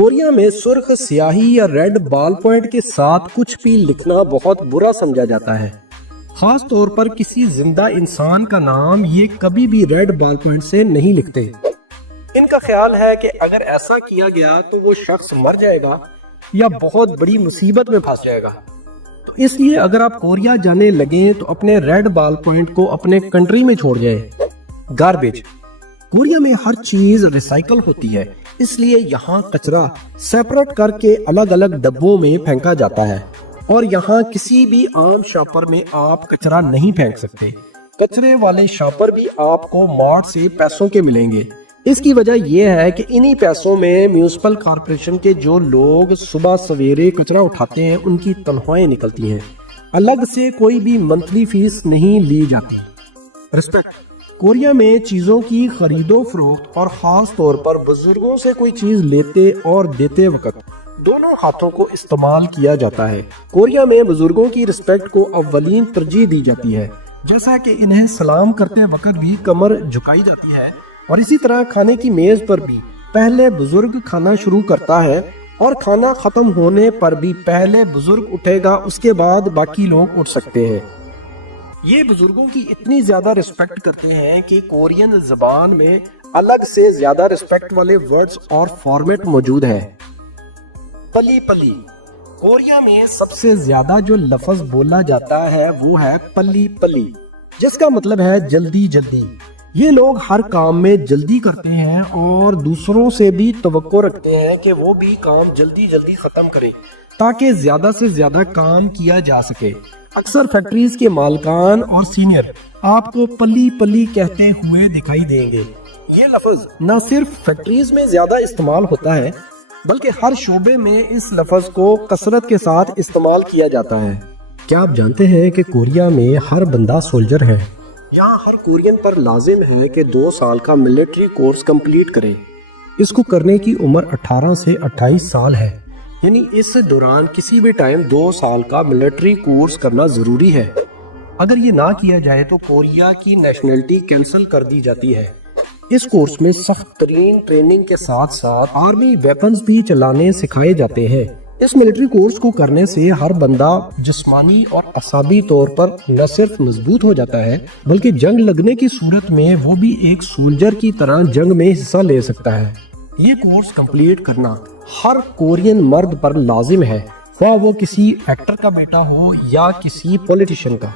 Korea میں سرخ سیاہی یا ریڈ بال پوائنٹ کے ساتھ کچھ بھی لکھنا بہت برا سمجھا جاتا ہے، خاص طور پر کسی زندہ انسان کا نام یہ کبھی بھی ریڈ بال پوائنٹ سے نہیں لکھتے۔ ان کا خیال ہے کہ اگر ایسا کیا گیا تو وہ شخص مر جائے گا یا بہت بڑی مصیبت میں پھنس جائے گا۔ تو اس لیے اگر آپ کوریا جانے لگیں تو اپنے ریڈ بال پوائنٹ کو اپنے کنٹری میں چھوڑ جائیں۔ گاربیج۔ کوریا میں ہر چیز ریسائیکل ہوتی ہے، اس لیے یہاں کچرا سیپریٹ کر کے الگ الگ ڈبوں میں پھینکا جاتا ہے، اور یہاں کسی بھی عام شاپر میں آپ کچرا نہیں پھینک سکتے۔ کچرے والے شاپر بھی آپ کو مارٹ سے پیسوں کے ملیں گے۔ اس کی وجہ یہ ہے کہ انہی پیسوں میں میونسپل کارپوریشن کے جو لوگ صبح سویرے کچرا اٹھاتے ہیں ان کی تنخواہیں نکلتی ہیں، الگ سے کوئی بھی منتھلی فیس نہیں لی جاتی۔ رسپیکٹ۔ کوریا میں چیزوں کی خرید و فروخت اور خاص طور پر بزرگوں سے کوئی چیز لیتے اور دیتے وقت دونوں ہاتھوں کو استعمال کیا جاتا ہے۔ کوریا میں بزرگوں کی رسپیکٹ کو اولین ترجیح دی جاتی ہے، جیسا کہ انہیں سلام کرتے وقت بھی کمر جھکائی جاتی ہے، اور اسی طرح کھانے کی میز پر بھی پہلے بزرگ کھانا شروع کرتا ہے اور کھانا ختم ہونے پر بھی پہلے بزرگ اٹھے گا، اس کے بعد باقی لوگ اٹھ سکتے ہیں۔ یہ بزرگوں کی اتنی زیادہ رسپیکٹ کرتے ہیں کہ کورین زبان میں الگ سے زیادہ رسپیکٹ والے ورڈز اور فارمیٹ موجود ہیں۔ پلی پلی۔ کوریا میں سب سے زیادہ جو لفظ بولا جاتا ہے وہ ہے پلی پلی، جس کا مطلب ہے جلدی جلدی۔ یہ لوگ ہر کام میں جلدی کرتے ہیں اور دوسروں سے بھی توقع رکھتے ہیں کہ وہ بھی کام جلدی جلدی ختم کریں تاکہ زیادہ سے زیادہ کام کیا جا سکے۔ اکثر فیکٹریز کے مالکان اور سینئر آپ کو پلی پلی کہتے ہوئے دکھائی دیں گے۔ یہ لفظ نہ صرف فیکٹریز میں زیادہ استعمال ہوتا ہے بلکہ ہر شعبے میں اس لفظ کو کثرت کے ساتھ استعمال کیا جاتا ہے۔ کیا آپ جانتے ہیں کہ کوریا میں ہر بندہ سولجر ہے؟ یہاں ہر کورین پر لازم ہے کہ 2 سال کا ملٹری کورس کمپلیٹ کرے۔ اس کو کرنے کی عمر 18 سے 28 سال ہے، یعنی اس دوران کسی بھی ٹائم 2 سال کا ملٹری کورس کرنا ضروری ہے۔ اگر یہ نہ کیا جائے تو کوریا کی نیشنلٹی کینسل کر دی جاتی ہے۔ اس کورس میں سخت ترین ٹریننگ کے ساتھ ساتھ آرمی ویپنز بھی چلانے سکھائے جاتے ہیں۔ اس ملٹری کورس کو کرنے سے ہر بندہ جسمانی اور اعصابی طور پر نہ صرف مضبوط ہو جاتا ہے بلکہ جنگ لگنے کی صورت میں وہ بھی ایک سولجر کی طرح جنگ میں حصہ لے سکتا ہے۔ یہ کورس کمپلیٹ کرنا ہر کورین مرد پر لازم ہے، خواہ وہ کسی ایکٹر کا بیٹا ہو یا کسی پولیٹیشین کا۔